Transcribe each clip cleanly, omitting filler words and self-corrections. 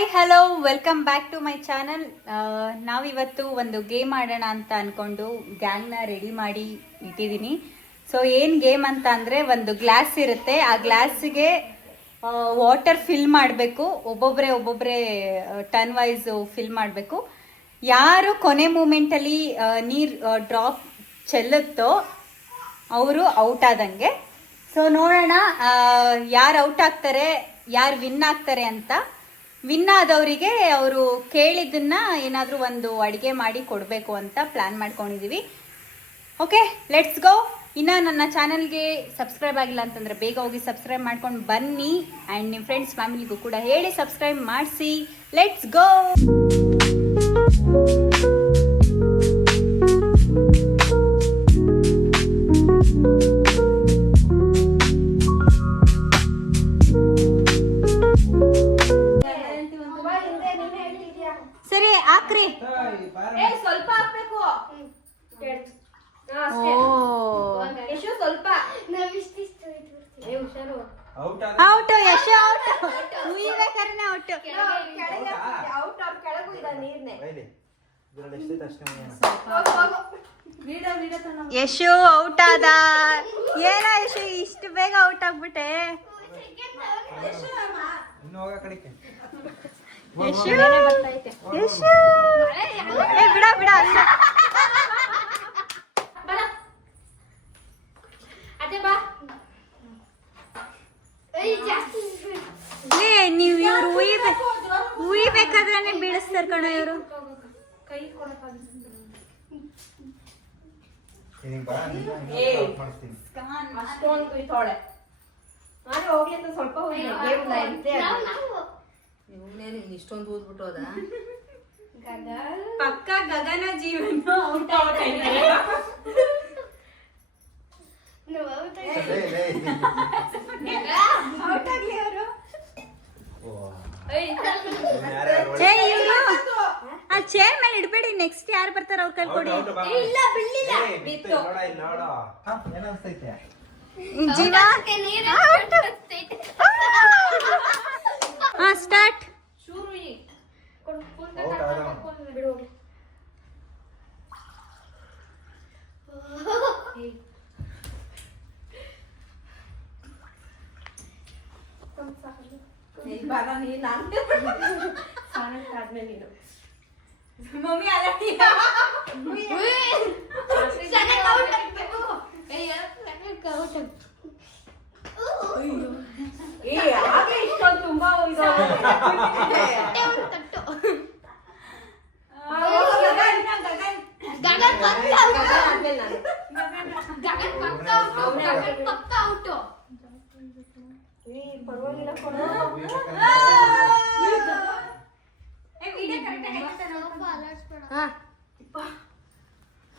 Hi hello welcome back to my channel. ನಾವಿವತ್ತು ಒಂದು game ಆಡೋಣ ಅಂತ ಅಂದ್ಕೊಂಡು ಗ್ಯಾಂಗ್ನ ರೆಡಿ ಮಾಡಿ ಇಟ್ಟಿದ್ದೀನಿ. ಸೊ ಏನು ಗೇಮ್ ಅಂತ ಅಂದರೆ, ಒಂದು ಗ್ಲಾಸ್ ಇರುತ್ತೆ, ಆ ಗ್ಲಾಸಿಗೆ ವಾಟರ್ ಫಿಲ್ ಮಾಡಬೇಕು. ಒಬ್ಬೊಬ್ಬರೇ ಟರ್ನ್ ವೈಸ್ ಫಿಲ್ ಮಾಡಬೇಕು. ಯಾರು ಕೊನೆ ಮೂಮೆಂಟಲ್ಲಿ ನೀರು ಡ್ರಾಪ್ ಚೆಲ್ಲುತ್ತೋ ಅವರು ಔಟ್ ಆದಂಗೆ. ಸೊ ನೋಡೋಣ ಯಾರು ಔಟ್ ಆಗ್ತಾರೆ, ಯಾರು ವಿನ್ ಆಗ್ತಾರೆ ಅಂತ. ವಿನ್ ಆದವರಿಗೆ ಅವರು ಕೇಳಿದ್ದನ್ನ ಏನಾದರೂ ಒಂದು ಅಡುಗೆ ಮಾಡಿ ಕೊಡಬೇಕು ಅಂತ ಪ್ಲ್ಯಾನ್ ಮಾಡ್ಕೊಂಡಿದ್ದೀವಿ. Okay, let's go. ಇನ್ನು ನನ್ನ ಚಾನಲ್ಗೆ ಸಬ್ಸ್ಕ್ರೈಬ್ ಆಗಿಲ್ಲ ಅಂತಂದರೆ ಬೇಗ ಹೋಗಿ ಸಬ್ಸ್ಕ್ರೈಬ್ ಮಾಡ್ಕೊಂಡು ಬನ್ನಿ. ಆ್ಯಂಡ್ ನಿಮ್ಮ ಫ್ರೆಂಡ್ಸ್ ಫ್ಯಾಮಿಲಿಗೂ ಕೂಡ ಹೇಳಿ ಸಬ್ಸ್ಕ್ರೈಬ್ ಮಾಡಿಸಿ. Let's go. ಸರಿ ಹಾಕ್ರಿ. ಸ್ವಲ್ಪ ಹಾಕ್ಬೇಕು. ಸ್ವಲ್ಪ ಔಟ್. ಯಶು ಔಟ್. ಉಯ್ಬೇಕಾದ್ರೆ ಔಟ್. ಕೆಳಗೂ ಇದೆ ನೀರ್ನೆ. ಯಶು ಔಟ್ ಆದ. ಏನ ಯಶು ಇಷ್ಟು ಬೇಗ ಔಟ್ ಆಗ್ಬಿಟ್ಟೆ? ಯಶು ಯಶು ಬಿಡ ಬಿಡ ಅಲ್ಲ. ನೀವು ಇವ್ರು ಉಯ್ಬೇಕಾದ್ರೆ ಬೀಳಿಸ್ತಾರ ಕಣ ಇವರು. ಸ್ವಲ್ಪ ಇಷ್ಟೊಂದು ಓದ್ಬಿಟ್ಟು ಹೋದ. ಪಕ್ಕ ಗಗನ ಜೀವನ ಔಟ್ ಆಗ್ಲಿ ಅವರು. ಆ ಚೇರ್ ಮೇಲೆ ಇಡ್ಬೇಡಿ. ನೆಕ್ಸ್ಟ್ ಯಾರು ಬರ್ತಾರ ಅವ್ರ ಕೈಲಿ ಕೊಡಿ. ಇಲ್ಲ ಬಿಡ್ಲಿಲ್ಲ. ಜೀವ ಹಾ ಸ್ಟಾರ್ಟ್. ಮಮ್ಮಿ ತುಂಬಾ ಪರವಾಗಿಲ್ಲ.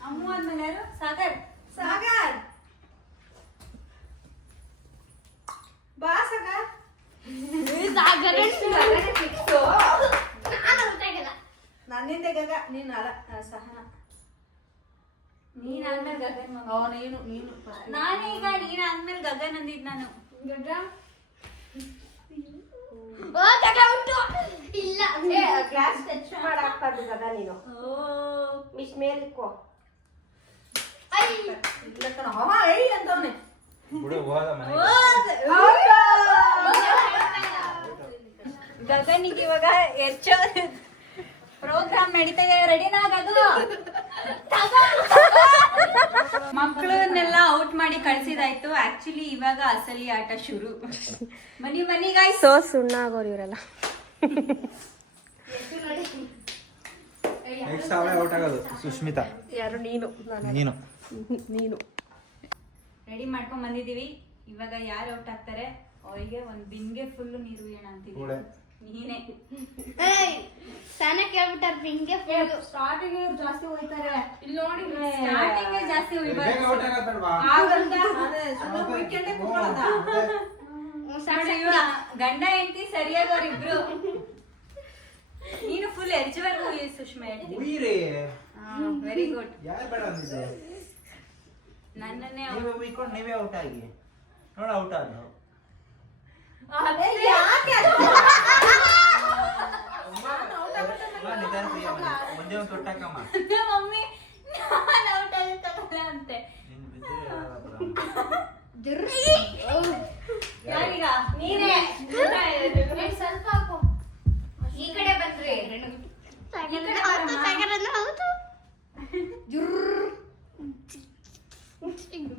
ಅಮ್ಮ ಆದ್ಮೇಲೆ ಯಾರು? ಸಾಗರ್. ಸಾಗರ್ ಬಾ ಸಾಗರ್. ನನ್ನಿಂದ ಗಗ, ನೀನು ಅಲ್ಲ ಸಹನ. ನೀನ್ ಆದ್ಮೇಲೆ ಗಗನ್. ನೀನು ನಾನೀಗ ನೀನ್ ಆದ್ಮೇಲೆ ಗಗನ್ ಅಂದಿದ್ ನಾನು. ಗಗ ಇಲ್ಲ ಗ್ಲಾಸ್ ಟಚ್ ಮಾಡಿ ಹಾಕ್ಬಾರ್ದು ಗಗ ನೀನು. ಮಿಸ್ ಮೇಲಿಕ್ಕೋ. ಅಂತವನೆ ಗಗನಿಗೆ ಇವಾಗ ಹೆಚ್ಚು ಪ್ರೋಗ್ರಾಮ್ ನಡೀತಾ ಇದೆ. ರೆಡಿನಾ ಗಗು? ಮಕ್ಕಳನ್ನೆಲ್ಲ ಔಟ್ ಮಾಡಿ ಕಳ್ಸಿದಾಯ್ತು. ಆಕ್ಚುಲಿ ಇವಾಗ ಅಸಲಿ ಆಟ ಶುರು. ಬನ್ನಿ ಗಾಯ್ಸ್. ಸೋ ಸುಣ್ಣ ಆಗೋರು ಇವರೆಲ್ಲ. ನೆಕ್ಸ್ಟ್ ಅವಳೇ ಔಟ್ ಆಗೋದು. ಸುಷ್ಮಿತಾ. ಯಾರು? ನೀನು. ನೀನು ರೆಡಿ ಮಾಡ್ಕೊಂಡ್ ಬಂದಿದೀವಿ. ಇವಾಗ ಯಾರು ಔಟ್ ಆಗ್ತಾರೆ ಅವರಿಗೆ ಒಂದ್ ಬಿನ್ಗೆ ಫುಲ್ ನೀರು ಏನ ಅಂತಿದ್ದೀವಿ. ನೀನೇ ಸಣ್ಣ ಕೇಳ್ಬಿಟ್ಟಾರ ಬಿಂಗೆ ಫುಲ್. ಸ್ಟಾರ್ಟಿಂಗ್ ಜಾಸ್ತಿ ಹೋಯ್ತಾರೆ. ಇಲ್ಲಿ ನೋಡಿ, ಸ್ಟಾರ್ಟಿಂಗ್ ಜಾಸ್ತಿ ಹೋಯ್ಬಾರ್ದು. ಗಂಡ ಹೆಂಡತಿ ಸರಿಯಾದವ್ರಿಬ್ರು. ನೀನು ಫುಲ್ ಎರ್ಜುವರೆಗೂ ಸುಷ್ಮಾ ಹೇಳ್ತೀನಿ. Very good. ನನ್ನನ್ನೇ ನೀವೇ ಔಟ್ ಆಗಿ ನೋಡ. ಔಟ್ ಆದ್ರು ಮುಂದೆ ಒಂದು ತೊಟ್ಟಾಕಮ್ಮ ಮಮ್ಮಿ ನಾನು ಔಟ್ ಆಗಿತ್ತಲ್ಲ ಅಂತೆ. ನೀನು ಬಿದ್ದರೆ ಹೇಳಲ್ಲ. ಯಾರೀಗ? ನೀನೇ ಸ್ವಲ್ಪ ಹಾಕು. ಈ ಕಡೆ ಬಂದ್ರಿ.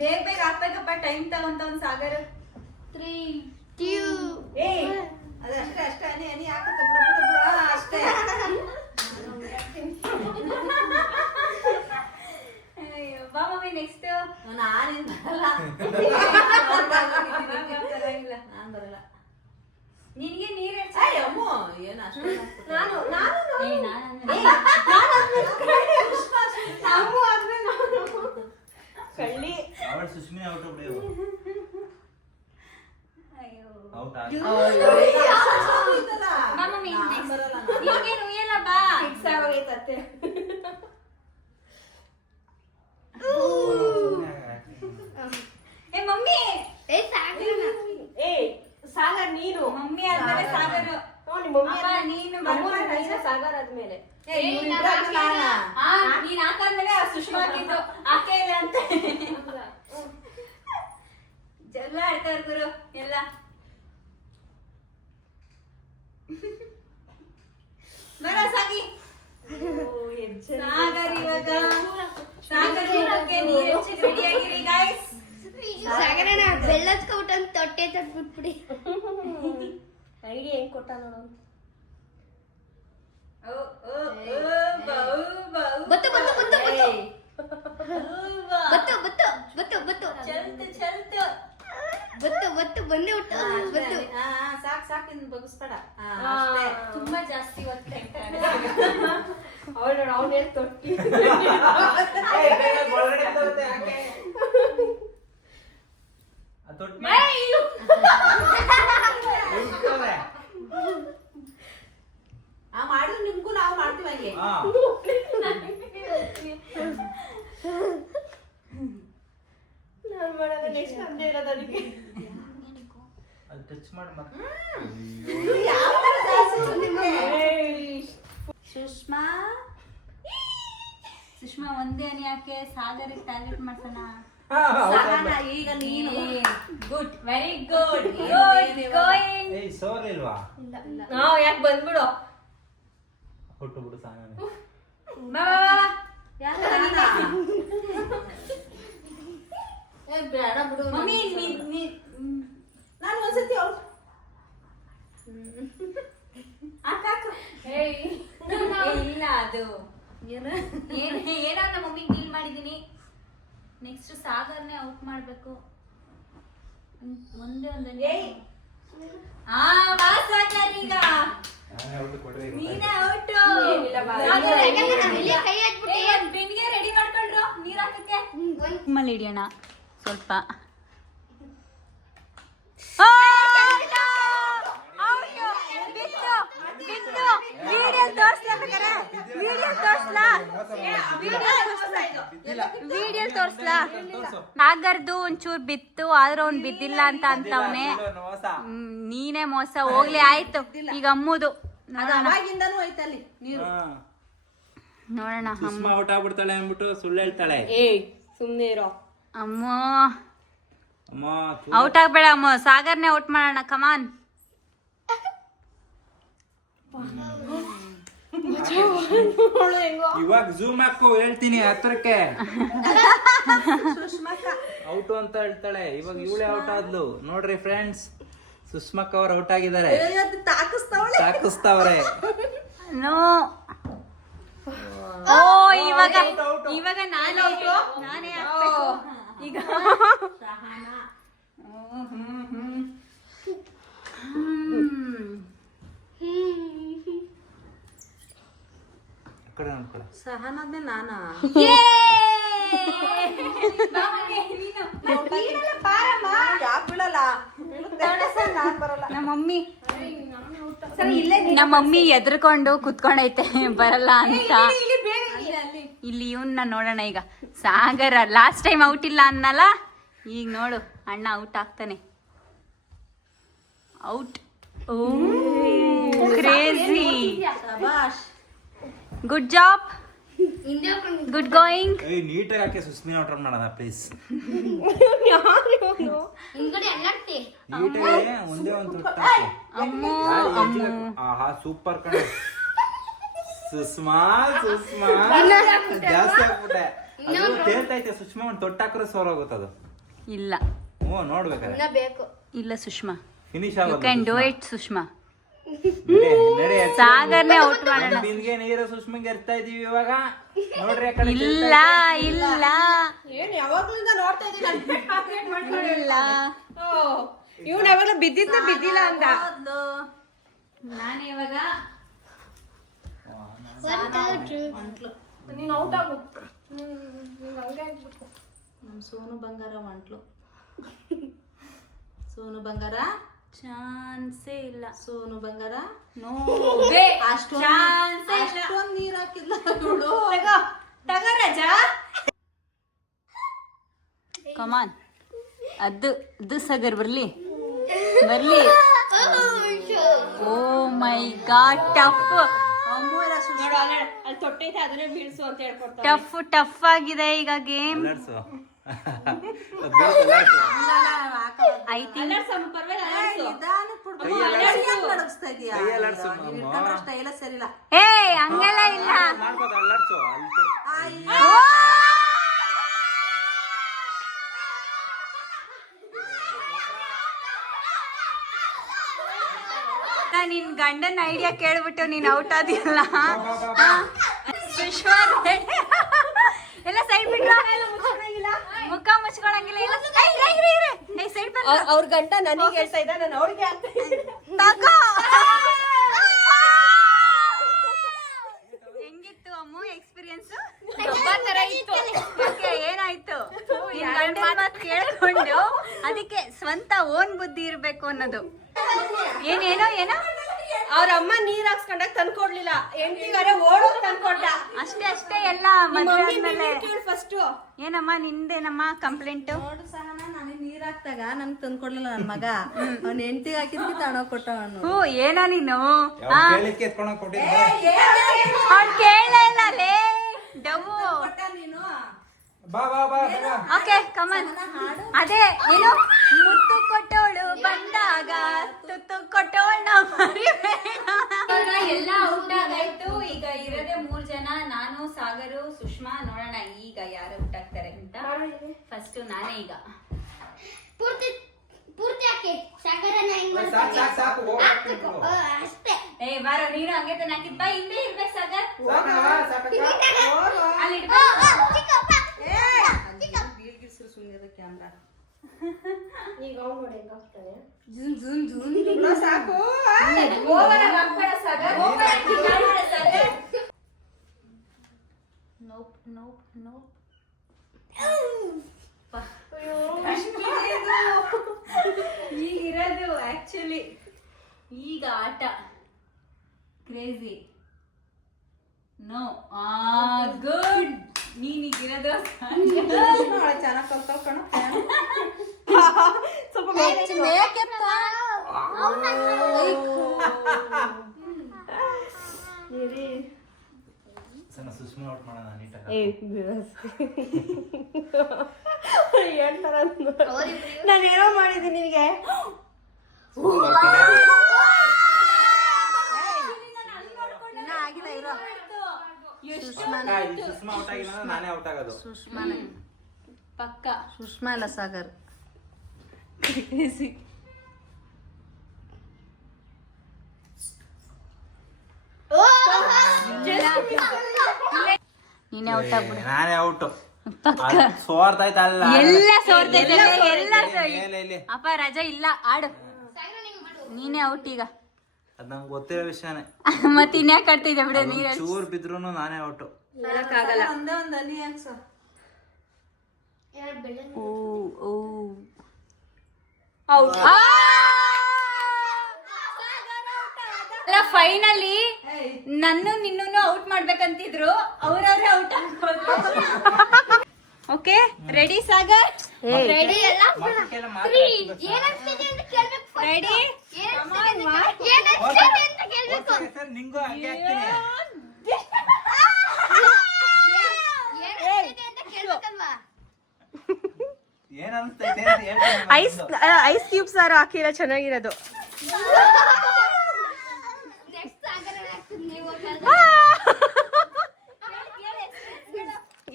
ಬೇಗ ಬೇಗ ಹಾಕ್ಬೇಕಪ್ಪ, ಟೈಮ್ ತಗೊಂತ ಒಂದ್ ಸಾಗರ. 3, 2, ಏಯ್ ಅದಷ್ಟೇ ಅಷ್ಟೇ ಅನಿ ಅನಿ ಹಾಕತ್ತೆ ಬಿಡು ಬಿಡು ಬಿಡು. ಅಷ್ಟೇ ಅಯ್ಯೋ, ಬಾ ಮಮ್ಮಿ ನೆಕ್ಸ್ಟ್. ನಾನೇನ್ ಬರಲ್ಲ ಪರವಾಗಿಲ್ಲ. ನಾನ್ ಬರಲ್ಲ. ನಿನ್ಗೆ ನೀರ್ ಏಯ್ ಅಮ್ಮು ಏನು ಅಷ್ಟೇ ನಾನು ಕಳ್ಳಿ ಅವಳು ಸುಷ್ಮಿನ ಔಟ್ ಬಿಡಿ. ಅಯ್ಯೋ ಔಟ್ ಬಾ ಮಮ್ಮಿ ನಾನ್ next. ಬರಲ್ಲ. ನಿನ್ಗೇನು ಉಯ್ಯಲ್ಲ, ಬಾ. ಫಿಕ್ಸ್ ಆಗೋಗೈತತ್ತೆ. ಏ ಮಮ್ಮಿ, ಏಯ್ ಸಾಗರ್ ನೀನು. ಮಮ್ಮಿ ಆದ್ಮೇಲೆ ಸಾಗರ್. ನಿಮ್ಮ ಮಮ್ಮಿ ಅಪ್ಪ, ನೀನು ಸಾಗರ್ ಆದ್ಮೇಲೆ ನೀನ್ ಹಾಕಾದ್ಮೇಲೆ ಸುಷ್ಮಾ ಹಾಕಿದ್ದು ಹಾಕೇ ಇಲ್ಲ ಅಂತ ಜಗಳ ಆಡ್ತಾ ಇರ್ತಾರು ಎಲ್ಲ. ಬರ ಸಾಗಿ. ಸಾಗರ್ ಇವಾಗ ಸಾಗರ್ ಇರೋಕೆ ನೀರ್ ಹೆಚ್ಚಿಗೆ ರೆಡಿ ಆಗಿರಿ ಗಾಯ್ಸ್. ಸಾಗರನ ಬೆಳ್ಳಚ್ಕೊಬಿಟ್ಟು ಅಂತ ತೊಟ್ಟೆ ತಟ್ಬಿಟ್ಬಿಡಿ. ಐಡಿಯಾ ಹೆಂಗ್ ಕೊಟ್ಟ ನೋಡು. ಬತ್ತು ಬತ್ತು ಬತ್ತು ಬತ್ತು ಬತ್ತು ಬತ್ತು ಬತ್ತು ಚಲ್ತು ಚಲ್ತು. ಬತ್ತು ಬತ್ತು ಬಂದೇ ಬಿಟ್ಟು ಬತ್ತು. ಸಾಕ್ ಸಾಕ್ ಇನ್ ಬಗ್ಸ್ಬೇಡ. ಅಷ್ಟೇ. ತುಂಬಾ ಜಾಸ್ತಿ ಒತ್ತು ಇರ್ತಾರೆ. ಅವಳು ನೋಡು ಅವನೇ ತೊಟ್ಟಿ. ಮಾಡಿದ್ರೆ ನಿಮ್ಗೂ ನಾವು ಮಾಡ್ತೀವಿ ಹಂಗೆ. ನಾನು ಮಾಡೋದು ನೆಕ್ಸ್ಟ್ ಅಂದೇ ಇರೋದು ಅದಕ್ಕೆ. ಟಚ್ ಮಾಡಿ ಮತ್ತೆ ಯಾವ ತರ ಜಾಸ್ತಿ ನಿಮ್ಗೆ? ಸುಷ್ಮಾ ಸುಷ್ಮಾ ಒಂದೇ ಅನಿ ಯಾಕೆ ಸಾಗರಿಗೆ ಟಾರ್ಗೆಟ್ ಮಾಡ್ಸೋಣ. ಸಹನ, ಈಗ ನೀನು good, very good, good going. ಏಯ್ ಸೋರ್ ಇಲ್ವಾ? ನಾವು ಯಾಕೆ ಬಂದ್ಬಿಡು. ಹುಟ್ಟು ಬಿಡು ಸಾಂಗ್. ಬಾ ಏ ಬೇಡ ಬಿಡು. ಮಮ್ಮಿ ನಾನು ಒಂದ್ಸತಿ ಅವ್ರು ಹಾಕು. ಇಲ್ಲ ಅದು ಏನೋ ನಮ್ಮ ಮಮ್ಮಿ ಡೀಲ್ ಮಾಡಿದೀನಿ. ನೆಕ್ಸ್ಟ್ ಸಾಗರ್ನೇ ಔಟ್ ಮಾಡ್ಬೇಕು. ಒಂದೇ ಒಂದೇ. ಬಾ ಸಾಗರ್, ಈಗ ನೀನೇ ಔಟ್. ಏನಿಲ್ಲ ಕೈ ಹಾಕ್ಬಿಟ್ಟು ಬಿನ್ಗೆ ರೆಡಿ ಮಾಡ್ಕೊಂಡ್ರು ನೀರ್ ಹಾಕಕ್ಕೆ. ನಿಮ್ಮಲ್ಲಿ ಹಿಡಿಯೋಣ ಸ್ವಲ್ಪ. ವಿಡಿಯೋ ತೋರ್ಸ್ಲಾ? ಸಾಗರ್ದು ಒಂಚೂರ್ ಬಿತ್ತು ಆದ್ರೆ ಅವ್ನ್ ಬಿದ್ದಿಲ್ಲ ಅಂತ ಅಂತವ್ನೆ. ನೀನೇ ಮೋಸ. ಹೋಗ್ಲಿ ಆಯ್ತು, ಈಗ ಅಮ್ಮುದು ಅವಾಗಿಂದನೂ ಐತಲ್ಲಿ ನೀರು. ನೋಡೋಣ. ಸುಷ್ಮಾ ಔಟ್ ಆಗ್ಬಿಡ್ತಾಳೆ ಅಂದ್ಬಿಟ್ಟು ಸುಳ್ಳು ಹೇಳ್ತಾಳೆ. ಏಯ್ ಸುಮ್ನೆ ಇರೋ. ಅಮ್ಮ ಅಮ್ಮ ಔಟ್ ಆಗ್ಬೇಡ ಅಮ್ಮ, ಸಾಗರ್ನೇ ಔಟ್ ಮಾಡೋಣ. ಕಮಾನ್. ಇವಾಗ ಝೂಮ್ ಹಾಕು ಹೇಳ್ತೀನಿ ಹತ್ರಕ್ಕೆ. ಔಟ್ ಅಂತ ಹೇಳ್ತಾಳೆ. ಇವಾಗ ಇವಳೇ ಔಟ್ ಆದ್ಲು ನೋಡ್ರಿ ಫ್ರೆಂಡ್ಸ್. ಸುಷ್ಮಕ್ಕ ಅವ್ರು ಔಟ್ ಆಗಿದ್ದಾರೆ. ತಾಕಿಸ್ತಾವ್ರೆ. ನೋ. ಓ ಇವಾಗ ಇವಾಗ ನಾನೇ ಹಾಕ್ಬೇಕು ಈಗ. ಆ ಕಡೆ ನೋಡ್ಕೊಳ. ಸಹನಾದ್ಮೇಲೆ ನಾನಾ ಯಾಕೆ ಬಿಡಲ್ಲ? ನಾನ್ ಬರಲ್ಲ. ನಮ್ಮ ಮಮ್ಮಿ ಎದ್ರಕೊಂಡು ಕುತ್ಕೊಂಡೈತೆ ಬರಲ್ಲ ಅಂತ. ಇಲ್ಲಿ ಇವನ್ನ ನೋಡೋಣ ಈಗ. ಸಾಗರ ಲಾಸ್ಟ್ ಟೈಮ್ ಔಟ್ ಇಲ್ಲ ಅನ್ನಲ್ಲ, ಈಗ ನೋಡು ಅಣ್ಣ ಔಟ್ ಆಗ್ತಾನೆ. ಔಟ್. Oh crazy. ಶಬಾಷ್. ಗುಡ್ ಜಾಬ್, ಹಿಂದೆ ಹೋಗ್ಕೊಂಡು ಗುಡ್ ಗೋಯಿಂಗ್. ನೀಟಾಗಿ ಹಾಕಿ ಸುಸ್ಮಿನ ಔಟ್ ಮಾಡೋಣ ಪ್ಲೀಸ್. ಹಿಂದ್ಗಡೆ ಅಲ್ಲಾಡ್ತಿ. ನೀಟಾಗಿ ಒಂದೇ ಒಂದು ಆಹಾ ಸೂಪರ್ ಕಣ ಸುಷ್ಮಾ ಜಾಸ್ತಿ ಆಗ್ಬಿಟ್ಟೆ. ಅದು ತೇಲ್ತೈತೆ ಸುಷ್ಮಾ, ಒಂದು ತೊಟ್ಟಾಕ್ರೆ ಸೋರೋಗುತ್ತದು. ಇಲ್ಲ ಹ್ಞೂ ನೋಡ್ಬೇಕಾರೆ ಇನ್ನ ಬೇಕು. ಇಲ್ಲ ಸುಷ್ಮಾ, ಫಿನಿಶ್ ಯು ಆಗೋದು. Can do it Sushma. ನಡಿ ಸಾಗರ್ನೇ ಔಟ್ ಮಾಡೋಣ. ಬಿಂದಿಗೆ ನೀರು ಸುಷ್ಮಿಗೆ ಎರ್ತಾ ಇದೀವಿ ಇವಾಗ. ನೋಡ್ರಿ ಆ ಕಡೆ ಇಲ್ಲ ಇಲ್ಲ ಏನ್ ಯಾವಾಗ್ಲಿಂದ ನೋಡ್ತಾ ಇದ್ದೀನಿ ಇಲ್ಲ, ಇವ್ನು ಯಾವಾಗಲೂ ಬಿದ್ದಿದ್ದ ಬಿದ್ದಿಲ್ಲ ಅಂತ. ನಾನು ಇವಾಗ ನೀನ್ ಔಟ್ ಆಗು. ನಮ್ ಸೋನು ಬಂಗಾರ ಮಂಟ್ಲು. ಸೋನು ಬಂಗಾರ, ಚಾನ್ಸೇ ಇಲ್ಲ. ಸೋನು ಬಂಗಾರ. ನೋ ಅಷ್ಟೊಂದ್ ನೀರ್ ಹಾಕಿಲ್ಲ ಇವಳು. ಕಮಾನ್, ಅದು ಸಾಗರ್ ಬರ್ಲಿ ಬರ್ಲಿ. ಓ ಮೈ ಗಾಡ್, ಟಫ್ ಅಲ್ಲಿ ತೊಟ್ಟೈತೆ ಅದನ್ನೇ ಬೀಳ್ಸು ಅಂತ ಹೇಳ್ಕೊಡ್ತಾರೆ. ಟಫ್ ಟಫ್ ಆಗಿದೆ ಈಗ ಗೇಮ್. ಅಲ್ಲಾಡ್ಸು. ಐ ಥಿಂಕ್ ಸ್ಟೈಲ ಸರಿಲ್ಲ. ಏ ಹಂಗೆಲ್ಲ ಇಲ್ಲ. ಮಾಡ್ಬೋದು, ಅಲ್ಲಾಡ್ಸು. ನಿನ್ ಗಂಡನ ಐಡಿಯಾ ಕೇಳ್ಬಿಟ್ಟು ನೀನ್ ಔಟ್ ಆದಿಲ್ಲ. ವಿಶ್ವರ್ ಎಲ್ಲ ಸೈಡ್ ಬಿಟ್ರ, ಮುಖ ಮುಚ್ಕೊಳಂಗಿಲ್ಲ. ಸೈಡ್ ಅವ್ರ ಗಂಟ ನನಗೆ ಹೇಳ್ತಾ ಇದ್ದ, ನಾನು ಅವಳಿಗೆ ಆಗ್ತಾ ಹೆಂಗಿತ್ತು ಅಮ್ಮು ಎಕ್ಸ್ಪೀರಿಯನ್ಸ್? ಏನಾಯ್ತು? ನಿನ್ ಗಂಡನ್ ಮಾತ್ ಕೇಳ್ಕೊಂಡು ಅದಕ್ಕೆ ಸ್ವಂತ ಓನ್ ಬುದ್ಧಿ ಇರ್ಬೇಕು ಅನ್ನೋದು. ಏನೇನೋ ಏನೋ ಅವ್ರ ಅಮ್ಮ ನೀರ್ ಹಾಕ್ಸ್ಕೊಂಡಾಗ ತಂದ್ಕೊಡ್ಲಿಲ್ಲ, ಎಂಟಿಗಾರೆ ಓಡೋಗ್ ತಂದ್ಕೊಟ್ಟ. ಅಷ್ಟೇ ಅಷ್ಟೇ ಎಲ್ಲ ಮದ್ವೆ ಆದ್ಮೇಲೆ. ಫಸ್ಟ್ ಏನಮ್ಮ ನಿಂದೇನಮ್ಮ ಕಂಪ್ಲೇಂಟ್? ನೋಡು ಸಹ ನನಗೆ ನೀರ್ ಹಾಕ್ದಾಗ ನನ್ಗೆ ತಂದ್ಕೊಡ್ಲಿಲ್ಲ ನನ್ ಮಗ. ಅವ್ನ ಹೆಂಡತಿಗೆ ಹಾಕಿದ್ವಿ ತಗೊಂಡೋಗ್ ಕೊಟ್ಟ ಅವನು. ಹ್ಞೂ ಏನೋ ನೀನು ಕೇಳಿದ್ಕೆ ಎತ್ಕೊಂಡೋಗ್ ಕೊಟ್ಟಿದ್ದೆ. ಅವ್ನು ಕೇಳಲೇ ಇಲ್ಲ ಲೇ ಡವು. ನೀನು ಬಾ ಬಾ ಬಾ ಬಾ. Okay come on. ಅದೇ ಏನು, ಮುತ್ತು ಕೊಟ್ಟೋಳು ಬಂದಾಗ ತುತ್ತು ಕೊಟ್ಟೋಳ ಎಲ್ಲ ಔಟ್ ಆಗಾಯ್ತು. ಈಗ ಇರೋದೇ 3 ಜನ, ನಾನು, ಸಾಗರು, ಸುಷ್ಮಾ. ನೋಡೋಣ ಈಗ ಯಾರು ಔಟ್ ಆಗ್ತಾರೆ ಅಂತ. ಫಸ್ಟ್ ನಾನೇ ಈಗ. ಪೂರ್ತಿ ಪೂರ್ತಿ ಹಾಕಿ ಸಾಗರನ ಹೆಂಗ್ ಸಾಕು ಸಾಕು ಸಾಕು ಹಾಕ್ಬೇಕು. ಅಷ್ಟೇ. ಏ ಬಾರೋ, ನೀನು ಹಂಗೆ ತಾನೆ ಹಾಕಿದ್. ಬಾ ಹಿಂದೆ ಇರ್ಬೇಕು ಸಾಗರ್. ಅಲ್ಲಿ ಬೀಳ್ಗಿಡ್ಸಿರು ಸುಮ್ಮನೆ ಕ್ಯಾಮ್ರಾ. ಈಗ ಅವ್ನು ನೋಡಿ ಹೆಂಗ್ ಹಾಕ್ತಾನೆ. ಜೂನ್ ಜೂನ್ ಜೂನ್ ಸಾಕು. ನೋಪ್ ನೋಪ್ ನೋಪ್. ಈಗಿರೋದು ಆಕ್ಚುಲಿ ಈಗ ಆಟ ಕ್ರೇಜಿ. No good. ನೀನೀಗಿರೋದು ಚೆನ್ನಾಗಿ ಕಲ್ತ್ಕೊಳ್ಕಣ. ಸ್ವಲ್ಪ ಸುಷ್ಮಾ ಔಟ್ ಮಾಡೋಣ ನೀಟಾಗಿ. ಹೇಳ್ತಾರ ನಾನೇನೋ ಮಾಡಿದ್ದೀನಿ ನಿನಗೆ. ಆಗಿಲ್ಲ ಇರೋ. ಸುಷ್ಮಾ ಔಟ್ ಆಗಿಲ್ಲ ಅಂದ್ರೆ ನಾನೇ ಔಟ್ ಆಗೋದು. ಸುಷ್ಮಾನೆ ಪಕ್ಕ. ಸುಷ್ಮಾ ಇಲ್ಲ ಸಾಗರ್. ನೀನೇ ಔಟ್ ಆಗ್ಬಿಡು. ನಾನೇ ಔಟ್. ಸೋರ್ತಾಯ್ತಲ್ಲ. ಎಲ್ಲ ಸೋರ್ತೈತೆ ಎಲ್ಲ. ಇಲ್ಲಿ ಅಪ್ಪ ರಜಾ ಇಲ್ಲ, ಆಡು. ನೀನೇ ಔಟ್ ಈಗ. ಅದ್ ನಂಗೆ ಗೊತ್ತಿರೋ ವಿಷಯನೇ. ಮತ್ತೆ ಇನ್ಯಾಕೆ ಆಡ್ತಿದ್ದೆ ಬಿಡು ನೀರು. ಚೂರ್ ಬಿದ್ರೂನು ನಾನೇ ಔಟ್. ಹೇಳಕ್ಕಾಗಲ್ಲ. ಒಂದೇ ಒಂದು ಹನಿ ಹಾಕ್ಸ. ಓ ಓ ಔಟ್. ಅಲ್ಲ ಫೈನಲಿ ನನ್ನ ನಿನ್ನೂ ಔಟ್ ಮಾಡ್ಬೇಕಂತಿದ್ರು, ಅವ್ರವ್ರೆ ಔಟ್ ಆಗ್ಬೋದು. Okay ready Sagar? ರೆಡಿ ಎಲ್ಲ ಮಕ್ಕಳೆಲ್ಲ ಏನಾಗ್ತಿದೆ ಅಂತ ಕೇಳ್ಬೇಕು. ರೆಡಿ? ಏನಾಗ್ತಿದೆ ಅಂತ ಕೇಳ್ಬೇಕು. ನಿಂಗೂ ಹಂಗೆ ಹಾಕ್ತೀನಿ. ಐಸ್ ಕ್ಯೂಬ್ಸ್ ಆರು ಹಾಕಿರೋ ಚೆನ್ನಾಗಿರೋದು. ನೆಕ್ಸ್ಟ್ ಸಾಗರನ ಹಾಕ್ತೀನಿ ನೀವು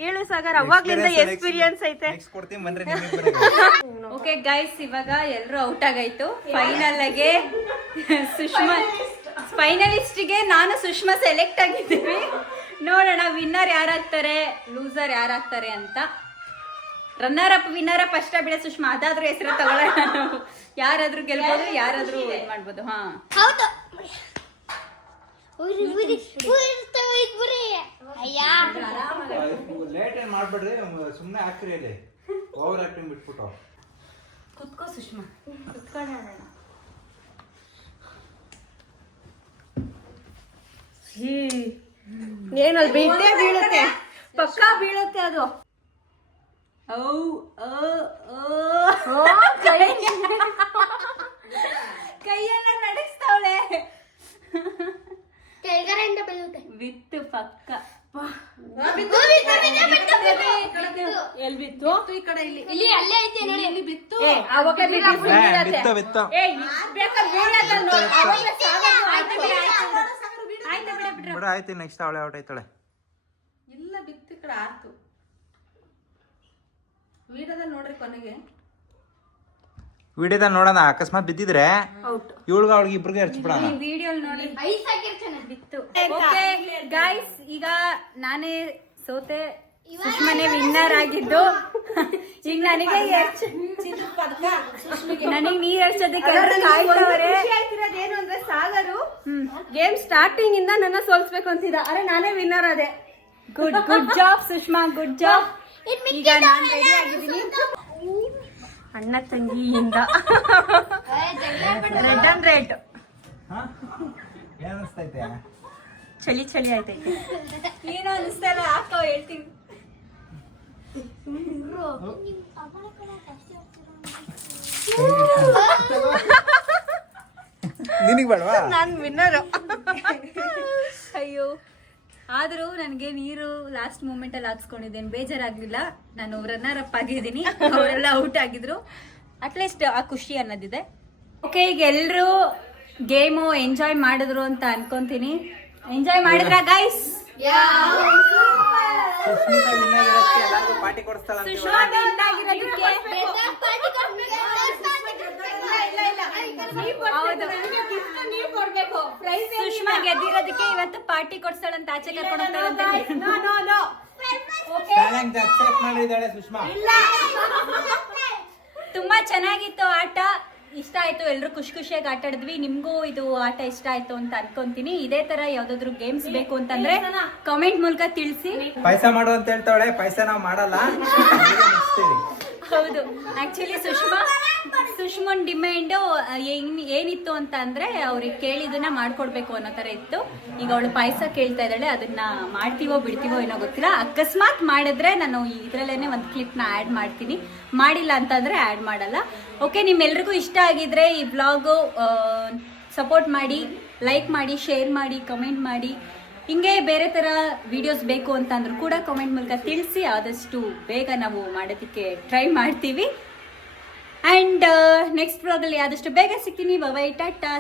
ಹೇಳು ಸಾಗರ್, ಅವಾಗ್ಲಿಂದ ಎಕ್ಸ್ಪೀರಿಯನ್ಸ್ ಐತೆ. ಓಕೆ ಗೈಸ್, ಇವಾಗ ಎಲ್ಲರೂ ಔಟ್ ಆಗಾಯ್ತು. ಫೈನಲ್ ಆಗಿ ಸುಷ್ಮಾ ಫೈನಲಿಸ್ಟ್ಗೆ ನಾನು ಸುಷ್ಮಾ ಸೆಲೆಕ್ಟ್ ಆಗಿದ್ದೀವಿ. ನೋಡೋಣ ವಿನ್ನರ್ ಯಾರಾಗ್ತಾರೆ, ಲೂಸರ್ ಯಾರಾಗ್ತಾರೆ ಅಂತ. ರನ್ನರ್ ಅಪ್ ವಿನ್ನರ್ ಅಪ್ ಅಷ್ಟ ಬಿಡ ಸುಷ್ಮಾ, ಅದಾದ್ರೂ ಹೆಸರು ತಗೊಳ್ಳೋಣ ನಾವು. ಯಾರಾದ್ರೂ ಗೆಲ್ಬೋದು, ಯಾರಾದ್ರೂ ಇದು ಮಾಡ್ಬೋದು. ಹಾ ಹೌದು. ಉರಿ ಉರಿ ಉರಿರ್ತವೆ ಇದ್ಬುರಿ. ಅಯ್ಯ ಲೇಟ್ ಏನ್ ಮಾಡ್ಬೇಡ್ರಿ, ಸುಮ್ನೆ ಹಾಕ್ರಿ ಅಲ್ಲಿ. ಓವರ್ ಆಕ್ಟಿಂಗ್ ಬಿಟ್ಬಿಟ್ಟು ಕುತ್ಕೋ ಸುಷ್ಮಾ, ಕುತ್ಕೊಳ್ಳೋಣ. ಏನದು ಬಿಟ್ಟೇ ಬೀಳುತ್ತೆ, ಪಕ್ಕಾ ಬೀಳುತ್ತೆ ಅದು. ಕೈಯನ್ನ ನಡೆಸ್ತಾವಳೆ. ಕೆಳಗಡೆಯಿಂದ ಬೀಳುತ್ತೆ. ವಿತ್ತು ಪಕ್ಕ. ಎಲ್ ಬಿತ್ತು? ಈ ಕಡೆ ಇಲ್ಲಿ ಇಲ್ಲಿ ಅಲ್ಲೇ ಐತೆ ನೋಡಿ. ಇಲ್ಲಿ ಬಿತ್ತು. ಅವಾಗ ಬಿತ್ತು ಬಿತ್ತು. ಬಿಡ ಆಯ್ತು, ನೆಕ್ಸ್ಟ್ ಅವಳೆ ಔಟ್ ಆಯ್ತಾಳೆ. ಇಲ್ಲ ಬಿತ್ತು, ಈ ಕಡೆ ಆರ್ತು. ವಿಡಿಯೋದಲ್ಲಿ ನೋಡ್ರಿ ಕೊನೆಗೆ. ವಿಡಿಯೋದಲ್ಲಿ ನೋಡೋಣ, ಅಕಸ್ಮಾತ್ ಬಿದ್ದಿದ್ರೆ ಇವಳಿಗೆ ಅವಳಿಗೆ ಇಬ್ರಿಗೆ ಹರ್ಚ್ಬಿಡೋಣ. ವಿಡಿಯೋ ನೋಡಿ ಐಸ್ ಹಾಕಿರ್ತಾನೆ. ಬಿತ್ತು. ಓಕೆ ಗೈಸ್, ಈಗ ನಾನೇ ಸೋತೆ, ಸುಷ್ಮನೆ ವಿನ್ನರ್ ಆಗಿದ್ದು. ಈಗ ನನಗೆ ನೀರ್ ಹರ್ಸೋದಕ್ಕೆ ಕಾಯ್ತವ್ರೆ. ಏನು ಅಂದ್ರೆ ಸಾಗರು ಗೇಮ್ ಸ್ಟಾರ್ಟಿಂಗ್ ಇಂದ ನನ್ನ ಸೋಲ್ಸ್ಬೇಕು ಅಂತಿದ್ದ, ಅರೆ ನಾನೇ ವಿನ್ನರ್ ಅದೇ. Good good job Sushma, good job. ಈಗ ನಾನು ರೆಡಿ ಆಗಿದ್ದೀನಿ. ಅಣ್ಣ ತಂಗಿಯಿಂದ ರೆಡ್ ಅಂಡ್ ರೆಡ್. ಏನ್ ಅನಿಸ್ತೈತೆ? ಚಳಿ ಚಳಿ ಆಯ್ತೈತೆ. ಏನು ಅನಿಸ್ತಾ ಇಲ್ಲ, ಹಾಕೋ ಹೇಳ್ತೀನಿ. ನಿನಗ್ ಬೇಡವಾ? ನಾನ್ ವಿನ್ನರು. ಅಯ್ಯೋ, ಆದ್ರೂ ನನಗೆ ನೀರು ಲಾಸ್ಟ್ ಮೂಮೆಂಟ್ ಅಲ್ಲಿ ಹಾಕ್ಸ್ಕೊಂಡಿದ್ದೇನೆ, ಬೇಜಾರಾಗ್ಲಿಲ್ಲ. ನಾನು ರನ್ನರ್ ಅಪ್ ಆಗಿದ್ದೀನಿ, ಅವರೆಲ್ಲ ಔಟ್ ಆಗಿದ್ರು. ಅಟ್ಲೀಸ್ಟ್ ಆ ಖುಷಿ ಅನ್ನೋದಿದೆ. ಓಕೆ, ಈಗ ಎಲ್ರು ಗೇಮು ಎಂಜಾಯ್ ಮಾಡಿದ್ರು ಅಂತ ಅನ್ಕೊಂತೀನಿ. ಎಂಜಾಯ್ ಮಾಡಿದ್ರಾ ಗೈಸ್? ಸುಷ್ಮಿತಾ ವಿನ್ನರ್ ಇರೋದಕ್ಕೆ ಎಲ್ಲರಿಗೂ ಪಾರ್ಟಿ ಕೊಡಿಸ್ತಾಳ ಅಂತ ಸುಷ್ಮಾ win ಆಗಿರೋದಕ್ಕೆ ಸುಷ್ಮಾ ಗೆದ್ದಿರೋದಕ್ಕೆ ಇವತ್ತು ಪಾರ್ಟಿ ಕೊಡ್ಸಾಳಂತ, ಆಚೆ ಕರ್ಕೊಂಡು ಚಾಲೆಂಜ್ ಅಕ್ಸೆಪ್ಟ್ ಮಾಡಿದ್ದಾಳೆ ಸುಷ್ಮಾ. ತುಂಬಾ ಚೆನ್ನಾಗಿತ್ತು ಆಟ, ಇಷ್ಟ ಆಯ್ತು. ಎಲ್ರು ಖುಷಿ ಖುಷಿಯಾಗಿ ಆಟ ಆಡಿದ್ವಿ. ನಿಮ್ಗೂ ಇದು ಆಟ ಇಷ್ಟ ಆಯ್ತು ಅಂತ ಅನ್ಕೊಂತೀನಿ. ಇದೇ ತರ ಯಾವ್ದಾದ್ರು ಗೇಮ್ಸ್ ಬೇಕು ಅಂತಂದ್ರೆ ಕಾಮೆಂಟ್ ಮೂಲಕ ತಿಳಿಸಿ. ಪಾಯಸ ಮಾಡು ಅಂತ ಹೇಳ್ತಾವಳೆ, ಪಾಯಸ ನಾವು ಮಾಡಲ್ಲ. ಹೌದು, ಆಕ್ಚುಲಿ ಸುಷ್ಮನ್ ಡಿಮ್ಯಾಂಡ್ ಏನಿತ್ತು ಅಂತ ಅಂದ್ರೆ ಅವ್ರಿಗೆ ಕೇಳಿದನ್ನ ಮಾಡ್ಕೊಡ್ಬೇಕು ಅನ್ನೋ ತರ ಇತ್ತು. ಈಗ ಅವಳು ಪಾಯಸ ಕೇಳ್ತಾ ಇದ್ದಾಳೆ, ಅದನ್ನ ಮಾಡ್ತೀವೋ ಬಿಡ್ತೀವೋ ಏನೋ ಗೊತ್ತಿಲ್ಲ. ಅಕಸ್ಮಾತ್ ಮಾಡಿದ್ರೆ ನಾನು ಇದ್ರಲ್ಲೇನೆ ಒಂದು ಕ್ಲಿಪ್ನ ಆ್ಯಡ್ ಮಾಡ್ತೀನಿ, ಮಾಡಿಲ್ಲ ಅಂತಂದ್ರೆ ಆ್ಯಡ್ ಮಾಡಲ್ಲ. ಓಕೆ, ನಿಮ್ಮೆಲ್ರಿಗೂ ಇಷ್ಟ ಆಗಿದ್ರೆ ಈ ವ್ಲಾಗು ಸಪೋರ್ಟ್ ಮಾಡಿ, ಲೈಕ್ ಮಾಡಿ, ಶೇರ್ ಮಾಡಿ, ಕಮೆಂಟ್ ಮಾಡಿ. ಹಿಂಗೆ ಬೇರೆ ಥರ ವಿಡಿಯೋಸ್ ಬೇಕು ಅಂತಂದ್ರೂ ಕೂಡ ಕಾಮೆಂಟ್ ಮೂಲಕ ತಿಳಿಸಿ. ಆದಷ್ಟು ಬೇಗ ನಾವು ಮಾಡೋದಕ್ಕೆ ಟ್ರೈ ಮಾಡ್ತೀವಿ. ಆ್ಯಂಡ್ ನೆಕ್ಸ್ಟ್ ವ್ಲಾಗಲ್ಲಿ ಆದಷ್ಟು ಬೇಗ ಸಿಗ್ತೀನಿ. Bye bye, Tata.